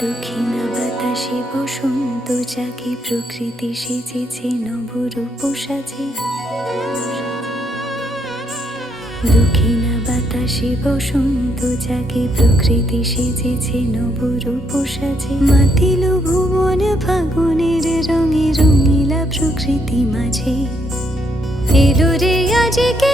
দক্ষিণা বাতাসে বসন্ত জাগে, প্রকৃতি সেজেছে নবরূপ সাজে। দক্ষিণা বাতাসে বসন্ত জাগে, প্রকৃতি সেজেছে নবরূপ সাজে। মাতিল ভুবন ফাগুনের রঙে, রঙিলা প্রকৃতি মাঝে। এলো রে আজকে